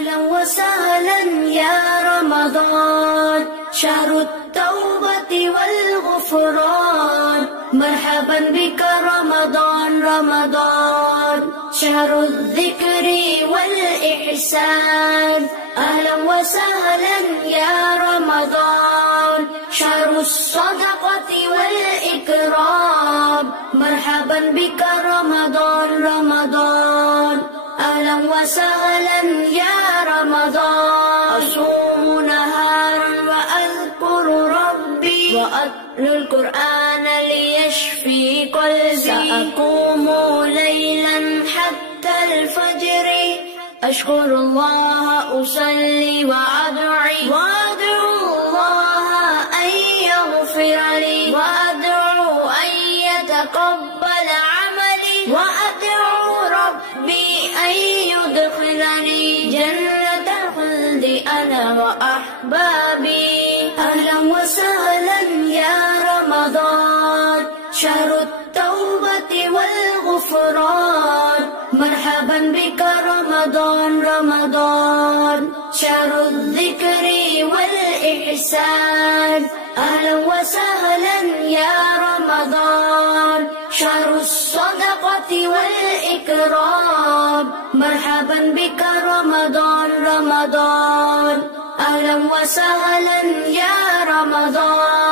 أهلا وسهلا يا رمضان، شهر التوبة والغفران. مرحبا بك رمضان رمضان، شهر الذكر والإحسان. أهلا وسهلا يا رمضان، شهر الصدقة والإكرام. مرحبا بك رمضان رمضان، أهلا وسهلا يا رمضان. أصوم نهارا وأذكر ربي، وأتلو القرآن ليشفي قلبي. سأقوم ليلا حتى الفجر، أشكر الله أصلي وأدعو الله أن يغفر لي، وأدعو أن يتقبل عملي، وأدعو ربي أن يدخلني جنة الخلد أنا وأحبابي. أهلا وسهلا يا رمضان، شهر التوبة والغفران. مرحبا بك رمضان رمضان، شهر الذكر والإحسان. أهلا وسهلا يا رمضان، شهر الصدقة والإكرام. مرحبا بك رمضان رمضان، أهلا وسهلا يا رمضان.